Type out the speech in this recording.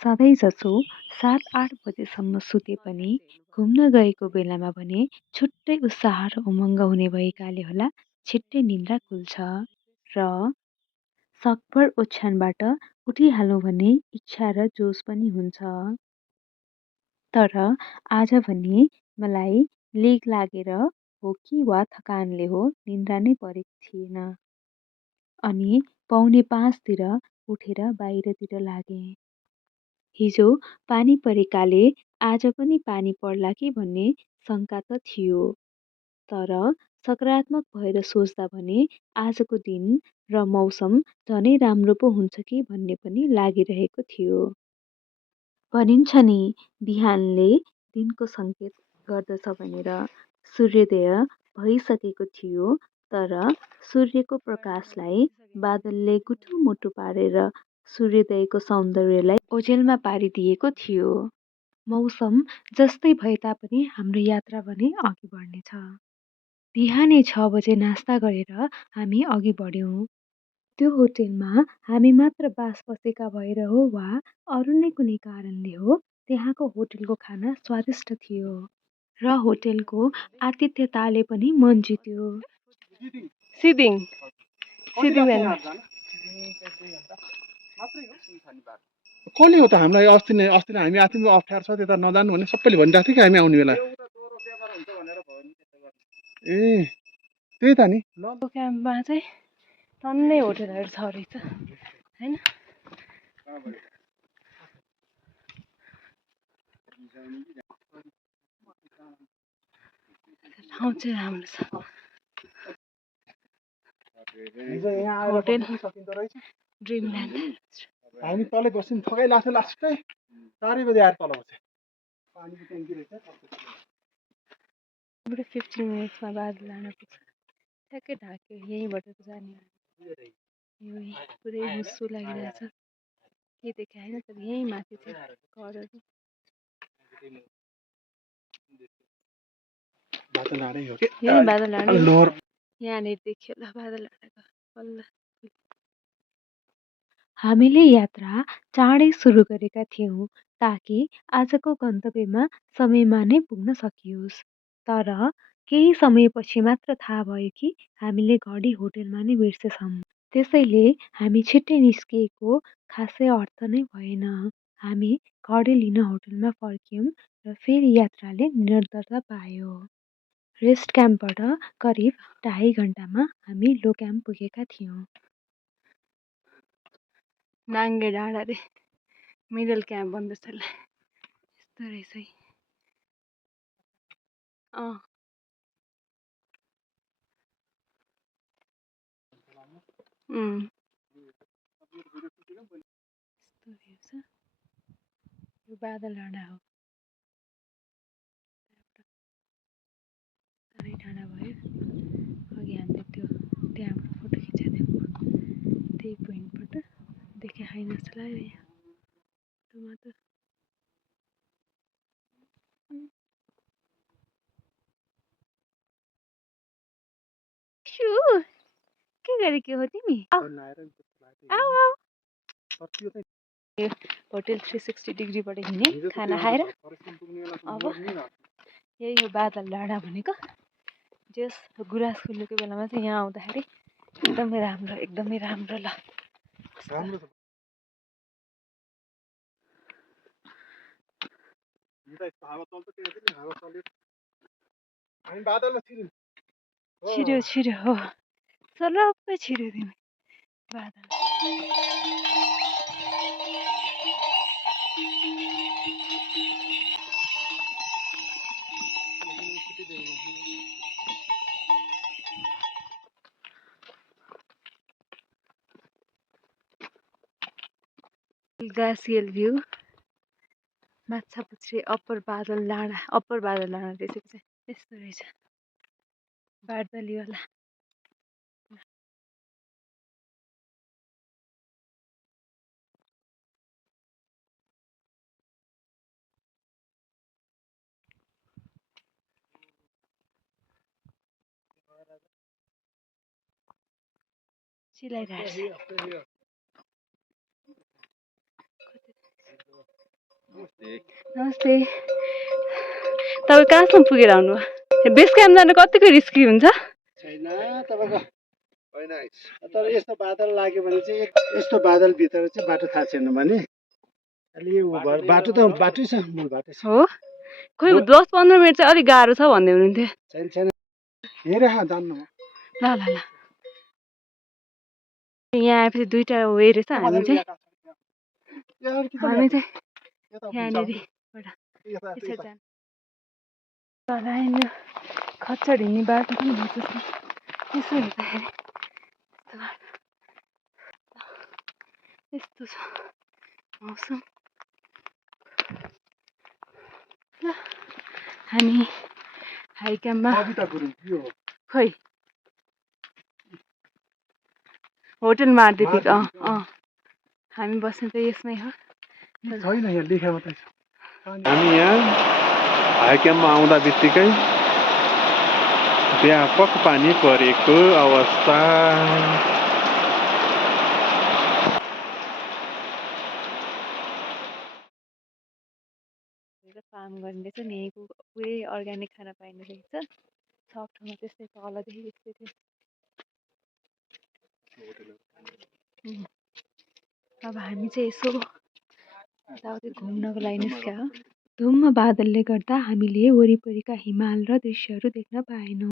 सधैँ जसो 7-8 बजेसम्म सुते पनि घुम्न गएको बेलामा भने छुट्टै उत्साह र उमङ्ग हुने भएकाले होला छिट्टै निन्द्रा खुल्छ र सकभर ओछ्यानबाट उठिहालौँ भन्ने इच्छा र जोस पनि हुन्छ। तर आज भने मलाई लेग लागेर हो कि वा थकानले हो निन्द्रा नै परेको थिएन अनि पौने 5तिर उठेर बाहिरतिर लागेँ। हिजो पानी परेकाले आज पनि पानी पर्ला कि भन्ने शङ्का त थियो, तर सकारात्मक भएर सोच्दा भने आजको दिन र मौसम झनै राम्रो पो हुन्छ कि भन्ने पनि लागिरहेको थियो। भनिन्छ नि बिहानले दिनको सङ्केत गर्दछ भनेर। सूर्योदय भइसकेको थियो, तर सूर्यको प्रकाशलाई बादलले गुटुमुटु पारेर सूर्योदयको सौन्दर्यलाई ओझेलमा पारिदिएको थियो। मौसम जस्तै भए तापनि हाम्रो यात्रा भने अघि बढ्नेछ। बिहानै 6 बजे नास्ता गरेर हामी अघि बढ्यौँ। त्यो होटेलमा हामी मात्र बास बसेका भएर हो वा अरू नै कुनै कारणले हो त्यहाँको होटेलको खाना स्वादिष्ट थियो र होटेलको आतिथ्यताले पनि मन जित्यो। सिदिङ कसले हो त हामीलाई अस्ति नै हामी आथिमा अप्ठ्यारो छ त्यता नजानु भने सबैले भनिरहेको थियो कि हामी आउने बेला ए त्यही त नि क्याम्पमा चाहिँ टन्नै होटेलहरू छ रहेछ हैन। ठाउँ चाहिँ राम्रो छ। होटेल ड्रिमल्यान्ड। हामी तलै बस्यौँ थकै लाग्छ लास्टै 4 बजे आएर तल बस्यो। पानीको ट्याङ्की रहेछ 15 मिनट्समा बादल लान पुग्छ। ठ्याक्कै ढाक्यो यहीँबाट त जाने पुरै हुस्सु लागिरहेछ के देखायो होइन तर यहीँ माथि चाहिँ घरहरू यहीँ बादल हाडे यहाँनिर देखियो ल बादल हाडेको बल्ल। हामीले यात्रा चाँडै सुरु गरेका थियौँ ताकि आजको गन्तव्यमा समयमा नै पुग्न सकियोस्। तर केही समयपछि मात्र थाहा भयो कि हामीले घडी होटेलमा नै बिर्सेछौँ। त्यसैले हामी छिट्टै निस्किएको खासै अर्थ नै भएन। हामी घडी लिन होटेलमा फर्क्यौँ र फेरि यात्राले निरन्तरता पायो। रेस्ट क्याम्पबाट करिब 2.5 घन्टामा हामी लो क्याम्प पुगेका थियौँ। नाङ्गे डाँडा रे मिडल क्याम्प भन्दैछ ल यस्तो रहेछ है। यो बादल डाँडा हो। तरै डाँडा भयो अघि हामीले त्यो त्यहाँबाट फोटो खिचेको थियौँ त्यही पोइन्टबाट देखाएन जस्तो लाग्यो यहाँ फोटोमा त। के गरेको हो तिमी? होटेल 360 डिग्रीबाट हिँड्ने खाना खाएर अब यही हो बादल डाँडा भनेको। जस गुराँस खुल्नुको बेलामा चाहिँ यहाँ आउँदाखेरि एकदमै राम्रो ल। छिर्यो हो सलप्पै छिर्यो तिमी बादल। ग्लासियल भ्यू माछापुच्छ्रे अप्पर बादल डाँडा रहेछ चाहिँ यस्तो रहेछ बारदलीवाला। चिलाइरहेछ नमस्ते। तपाईँ कहाँसम्म पुगेर आउनु बेस क्याम्प जानु कतिको रिस्की हुन्छ? छैन तपाईँको तर यस्तो बादल लाग्यो भने चाहिँ यस्तो बादलभित्र चाहिँ बाटो थाहा छैन भने अलि बाटो त बाटै छ मूल बाटो छ हो खोइ 10-15 मिनट चाहिँ अलिक गाह्रो छ भन्दै हुनुहुन्थ्यो। छैन छैन हेरेर जान्नु ल ल ल यहाँ आएपछि दुईटा वे रहेछ हामी चाहिँ यहाँनिर यसरी जानु तल आइनु खच्चड हिँड्ने बाटो पनि भन्छ यसो हेर्दाखेरि यस्तो छ मौसम। ल हामी हाई क्याम्पमा खोइ होटल मार्दिक हामी बस्ने त यसमै हो। छैन यहाँ लेखा मात्रै छ। हामी यहाँ हाई क्याम्पमा आउँदा बित्तिकै व्यापक पानी परेको अवस्था। फार्म गर्ने चाहिँ यहीँको पुरै अर्ग्यानिक खाना पाइने रहेछ। सब ठाउँमा त्यस्तै तलदेखि यस्तै थियो। अब हामी चाहिँ यसो यताउति घुम्नको लागि निस्क्या हो। धुम्म बादलले गर्दा हामीले वरिपरिका हिमाल र दृश्यहरू देख्न पाएनौँ।